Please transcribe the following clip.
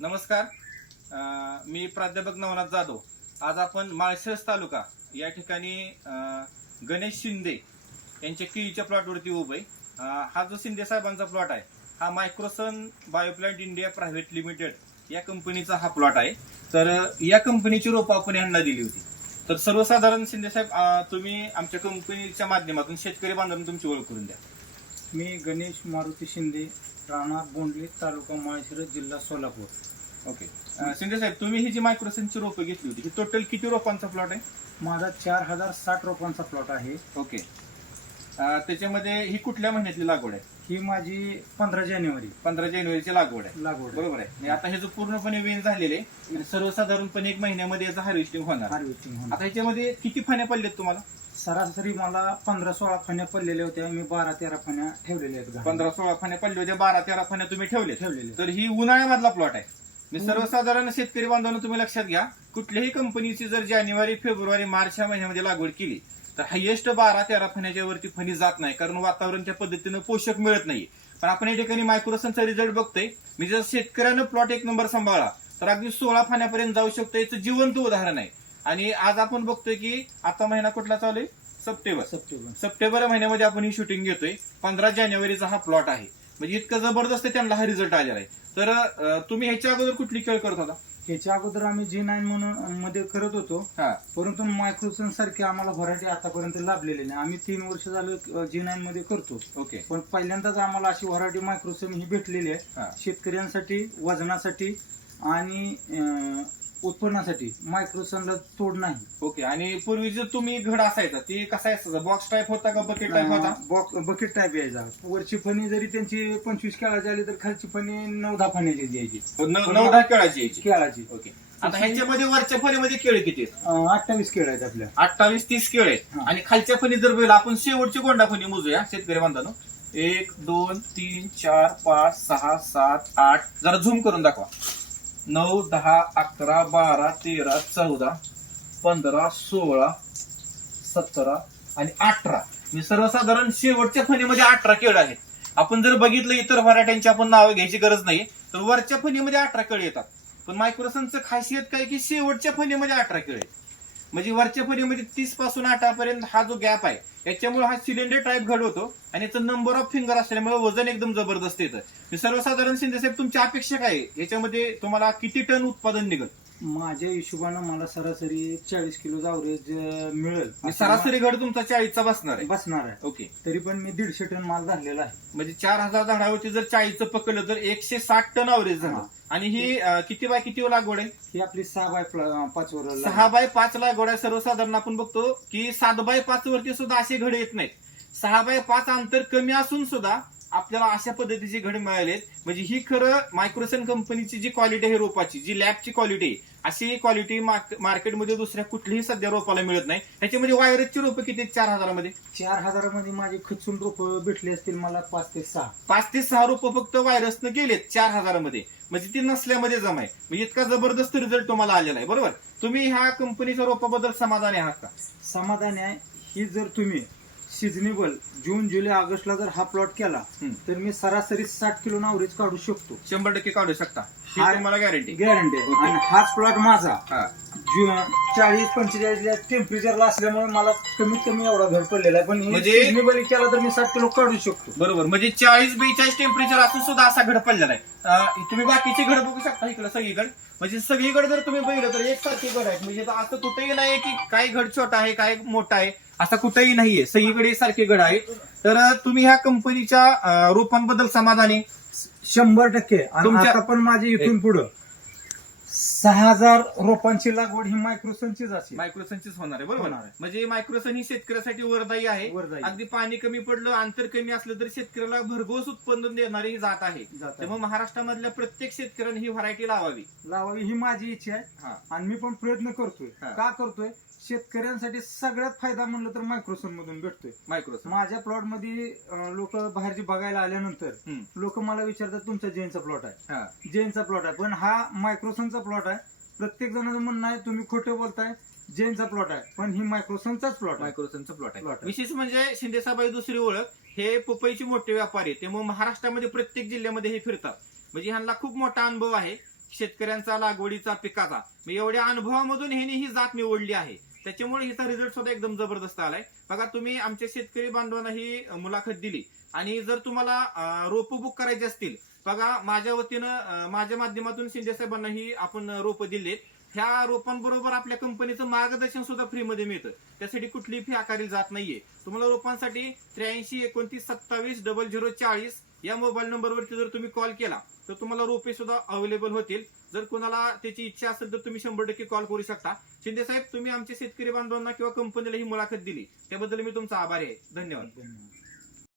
नमस्कार. मी प्राध्यापक नवनाथ जाधव. आज आपण माळशिरस तालुका या ठिकाणी गणेश शिंदे यांच्या केळीच्या प्लॉटवरती उभे. हा जो शिंदे साहेबांचा प्लॉट आहे हा मायक्रोसन बायोप्लांट इंडिया प्रायव्हेट लिमिटेड या कंपनीचा हा प्लॉट आहे. तर या कंपनीची रोपं आपण यांना दिली होती. तर सर्वसाधारण शिंदे साहेब, तुम्ही आमच्या कंपनीच्या माध्यमातून शेतकरी बांधवांना तुमची ओळख करून द्या. मी गणेश मारुती शिंदे, राहणार बोंडली, तालुका माळशिरस, जिल्हा सोलापूर. ओके. शिंदे साहेब, तुम्ही ही जी मायक्रोसनची रोपं घेतली होती ही टोटल किती रोपांचा प्लॉट आहे? माझा 4060 रोपांचा प्लॉट आहे. ओके. त्याच्यामध्ये ही कुठल्या महिन्यातली लागवड आहे? ही माझी 15 जानेवारीची लागवड आहे. लागवड बरोबर आहे. आणि आता हे जो पूर्णपणे वेन झालेले आणि सर्वसाधारणपणे 1 महिन्यामध्ये याचं हार्वेस्टिंग होणार. हार्वेस्टिंग. आता ह्याच्यामध्ये किती फाण्या पडल्यात तुम्हाला? सरासरी मला 15-16 फण्या पडलेल्या होत्या. मी 12-13 फण्या ठेवलेल्या आहेत. 15-16 फाण्या पडल्या होत्या, 12-13 फाण्या तुम्ही ठेवले. तर ही उन्हाळ्यामधला प्लॉट आहे. मी सर्वसाधारण शेतकरी बांधवांना तुम्ही लक्षात घ्या, कुठल्याही कंपनीची जर जानेवारी, फेब्रुवारी, मार्च या महिन्यामध्ये लागवड केली तर हायेस्ट 12-13 फण्याच्या वरती फणी जात नाही, कारण वातावरण त्या पद्धतीनं पोषक मिळत नाही. पण आपण या ठिकाणी मायक्रोसनचा रिझल्ट बघतोय. मी जर शेतकऱ्यानं प्लॉट 1 नंबर सांभाळला तर अगदी 16 फाण्यापर्यंत जाऊ शकतो. याचं जिवंत उदाहरण आहे. आणि आज आपण बघतोय की आता महिना कुठला चालू आहे? सप्टेंबर महिन्यामध्ये आपण ही शूटिंग घेतोय. 15 जानेवारीचा हा प्लॉट आहे. म्हणजे इतकं जबरदस्त त्यांना हा रिझल्ट आलेला आहे. तर तुम्ही ह्याच्या अगोदर कुठली केळ करत होता? ह्याच्या अगोदर आम्ही G9 म्हणून मध्ये करत होतो, परंतु मायक्रोसन सारखी आम्हाला व्हरायटी आतापर्यंत लाभलेली नाही. आम्ही 3 वर्ष झालं G9 मध्ये करतो. ओके. पण पहिल्यांदाच आम्हाला अशी व्हरायटी मायक्रोसन ही भेटलेली आहे. शेतकऱ्यांसाठी, वजनासाठी आणि उत्पन्नासाठी मायक्रोसनला तोड नाही. ओके. आणि पूर्वी जर तुम्ही घड असायचा ती कसा असायचा? बॉक्स टाईप होता का बकेट टाईप होता? बकेट टाईप यायचा. वरची फणी जरी त्यांची 25 केळाची आली तर खालची फणी 9-10 फण्याची द्यायची. 9-10 केळाची यायची. केळाची. ओके. आता ह्याच्यामध्ये वरच्या फणीमध्ये केळ किती आहेत? 28 केळ आहेत आपल्या. 28-30 केळ आहेत. आणि खालच्या फणी जर बघितलं आपण, शेवटची गोंडा फणी मोजूया शेतकरी बांधवांनो. 1 2 3 4 5 6 7 8. जरा झूम करून दाखवा. 9 10 11 12 13 14 15 16 17 आणि 18. मी सर्वसाधारण शेवटच्या फणीमध्ये 18 केळ आहेत. आपण जर बघितलं इतर व्हरायट्यांची आपण नावं घ्यायची गरज नाही, तर वरच्या फणीमध्ये 18 केळ येतात. पण मायक्रोसनचं खासियत काय की शेवटच्या फणीमध्ये 18 केळ आहेत. म्हणजे वरच्या फणीमध्ये 30 पासून 18 पर्यंत हा जो गॅप आहे याच्यामुळे हा सिलेंडर टाईप घड होतो आणि याचं नंबर ऑफ फिंगर असल्यामुळे वजन एकदम जबरदस्त येतं. सर्वसाधारण शिंदे साहेब, तुमची अपेक्षा काय आहे? याच्यामध्ये तुम्हाला किती टन उत्पादन निघेल? माझ्या हिशोबानं मला सरासरी 40 किलोचा अवरेज मिळेल. सरासरी घड तुमचा 40चा बसणार आहे. ओके. तरी पण मी 150 टन माल धरलेला आहे. म्हणजे 4000 झाडावरती जर 40चं पकडलं तर 160 टन अवरेज झालं. आणि ही किती बाय किती लागवड आहे? ही आपली 6x5 वर 6x5 लागवड आहे. सर्वसाधारण आपण बघतो की 7x5 वरती सुद्धा असे घड येत नाहीत. 6x5 अंतर कमी असून सुद्धा आपल्याला अशा पद्धतीची घड मिळालेत. म्हणजे ही खरं मायक्रोसन कंपनीची जी क्वालिटी आहे रोपाची, जी लॅबची क्वालिटी आहे, अशी क्वालिटी मार्केटमध्ये दुसऱ्या कुठलीही सध्या रोपाला मिळत नाही. ह्याच्यामध्ये व्हायरसची रोपं किती आहेत? 4000 मध्ये. 4000 मध्ये माझी खचून रोपं भेटली असतील मला 5 ते 6 रोपं फक्त व्हायरसनं गेलेत 4000 मध्ये. म्हणजे ती नसल्यामध्ये जमाय. म्हणजे इतका जबरदस्त रिझल्ट तुम्हाला आलेला आहे. बरोबर. तुम्ही ह्या कंपनीच्या रोपाबद्दल समाधानी आहात का? समाधानी आहे. ही जर तुम्ही सिजनेबल जून जुलै ऑगस्टला जर हा प्लॉट केला तर मी सरासरी 60 किलो अवरेज काढू शकतो. 100% काढू शकता. तुम्हाला गॅरंटी आणि हाच प्लॉट माझा 40-45 टेम्परेचरला असल्यामुळे मला कमीत कमी एवढा घड पडलेला आहे. पण सिजनेबल केला तर मी 60 किलो काढू शकतो. बरोबर. म्हणजे 40-42 टेम्परेचर असून सुद्धा असा घड पडलेला आहे. तुम्ही बाकीचे घड बघू शकता इकडे सगळीकडे. म्हणजे सगळीकडे जर तुम्ही बघितलं तर एकसारखे घड आहेत. म्हणजे असं कुठेही नाही की काही घड छोटा आहे काय मोठा आहे, असं कुठेही नाहीये. सगळीकडे सारखे घड आहे. तर तुम्ही ह्या कंपनीच्या रोपांबद्दल समाधानी? 100%. आता पण माझी इथून पुढं 6000 रोपांची लागवड ही मायक्रोसनचीच असेल. मायक्रोसनचीच होणार आहे. बरोबर. म्हणजे मायक्रोसन ही शेतकऱ्यासाठी वरदायी आहे. अगदी पाणी कमी पडलं, अंतर कमी असलं तरी शेतकऱ्याला भरघोस उत्पन्न देणारी ही जात आहे. त्यामुळे महाराष्ट्रामधल्या प्रत्येक शेतकऱ्याने ही व्हरायटी लावावी ही माझी इच्छा आहे. आणि मी पण प्रयत्न करतोय. का करतोय? शेतकऱ्यांसाठी सगळ्यात फायदा म्हणलं तर मायक्रोसन मधून भेटतोय. मायक्रोसन. माझ्या प्लॉट मध्ये लोक बाहेरची बघायला आल्यानंतर लोक मला विचारतात तुमचा जैनचा प्लॉट आहे. जैनचा प्लॉट आहे, पण हा मायक्रोसनचा प्लॉट आहे. प्रत्येक जणांचं म्हणणं आहे तुम्ही खोटं बोलताय, जैनचा प्लॉट आहे, पण ही मायक्रोसनचाच प्लॉट आहे. मायक्रोसनचा प्लॉट आहे. विशेष म्हणजे शिंदे साहेबांची दुसरी ओळख, हे पपईचे मोठे व्यापारी, त्यामुळे महाराष्ट्रामध्ये प्रत्येक जिल्ह्यामध्ये हे फिरतात. म्हणजे ह्यांना खूप मोठा अनुभव आहे. शेतकऱ्यांचा, लागवडीचा, पिकाचा. मग एवढ्या अनुभवामधून ह्याने ही जात निवडली आहे. त्याच्यामुळे हिचा रिझल्ट सुद्धा एकदम जबरदस्त आलाय. बघा, तुम्ही आमच्या शेतकरी बांधवांना ही मुलाखत दिली आणि जर तुम्हाला रोप बुक करायची असतील, बघा माझ्या वतीनं माझ्या माध्यमातून शिंदे साहेबांना ही आपण रोप दिलेत. ह्या रोपांबरोबर आपल्या कंपनीचं मार्गदर्शन सुद्धा फ्रीमध्ये मिळतं. त्यासाठी कुठलीही फी आकारली जात नाहीये. तुम्हाला रोपांसाठी 8329270040 या मोबाईल नंबरवरती जर तुम्ही कॉल केला तर तुम्हाला रोपे सुद्धा अवेलेबल होतील. जर कोणाला त्याची इच्छा असेल तर तुम्ही 100% कॉल करू शकता. शिंदे साहेब, तुम्ही आमच्या शेतकरी बांधवांना किंवा कंपनीला ही मुलाखत दिली त्याबद्दल मी तुमचा आभारी आहे. धन्यवाद.